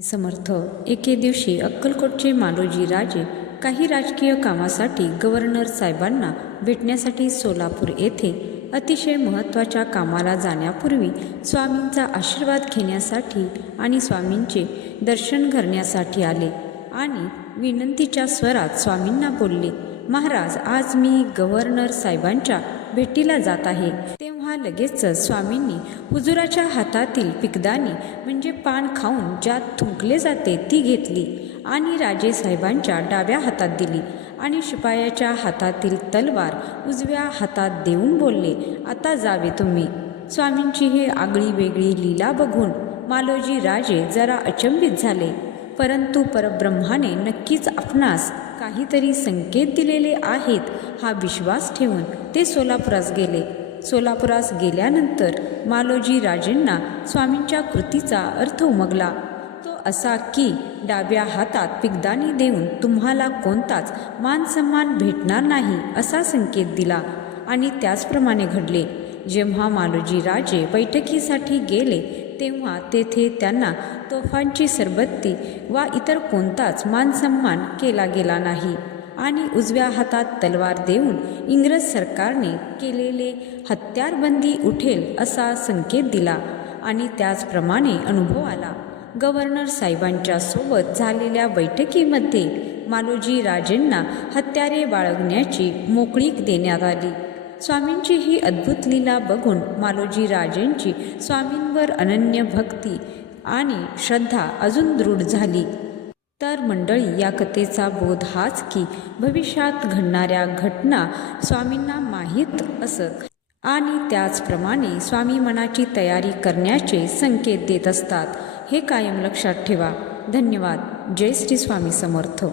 समर्थ. एके दिवशी अक्कलकोटचे मालोजी राजे काही राजकीय कामासाठी गव्हर्नर साहेबांना भेटण्यासाठी सोलापूर येथे अतिशय महत्त्वाच्या कामाला जाण्यापूर्वी स्वामींचा आशीर्वाद घेण्यासाठी आणि स्वामींचे दर्शन करण्यासाठी आले आणि विनंतीच्या स्वरात स्वामींना बोलले, महाराज, आज मी गव्हर्नर साहेबांच्या भेटीला जात आहे. तेव्हा लगेचच स्वामींनी हुजुराच्या हातातील पिकदाणी म्हणजे पान खाऊन ज्यात थुंकले जाते ती घेतली आणि राजे साहेबांच्या डाव्या हातात दिली आणि शिपायाच्या हातातील तलवार उजव्या हातात देऊन बोलले, आता जावे तुम्ही. स्वामींची ही आगळी वेगळी लीला बघून मालोजी राजे जरा अचंबित झाले, परंतु परब्रह्माने नक्कीच आपणास काहीतरी संकेत दिलेले आहेत हा विश्वास ठेवून ते सोलापुरास गेले. सोलापुरास गेल्यानंतर मालोजी राजेंना स्वामींच्या कृतीचा अर्थ उमगला. तो असा की डाव्या हातात पिकदाणी देऊन तुम्हाला कोणताच मानसन्मान भेटणार नाही असा संकेत दिला आणि त्याचप्रमाणे घडले. जेव्हा मालोजी राजे बैठकीसाठी गेले तेव्हा तेथे त्यांना तोफांची सरबत्ती वा इतर कोणताच मानसन्मान केला गेला नाही आणि उजव्या हातात तलवार देऊन इंग्रज सरकारने केलेले हत्यारबंदी उठेल असा संकेत दिला आणि त्याचप्रमाणे अनुभव आला. गव्हर्नर साहेबांच्या सोबत झालेल्या बैठकीमध्ये मालोजी राजेंना हत्यारे बाळगण्याची मोकळीक देण्यात आली. स्वामींची ही अद्भुत लीला बघून मालोजी राजेंची स्वामींवर अनन्य भक्ती आणि श्रद्धा अजून दृढ झाली. तर मंडळी, या कथेचा बोध हाच की भविष्यात घडणाऱ्या घटना स्वामींना माहीत असत आणि त्याचप्रमाणे स्वामी मनाची तयारी करण्याचे संकेत देत असतात. हे कायम लक्षात ठेवा. धन्यवाद. जय श्री स्वामी समर्थ.